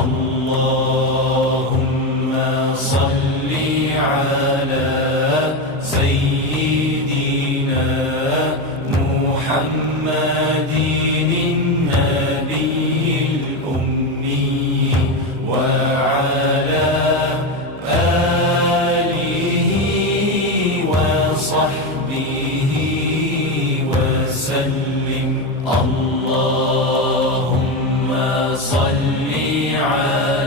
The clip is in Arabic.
اللهم صل على سيدنا محمد النبي الأمي وعلى آله وصحبه وسلم. اللهم صل على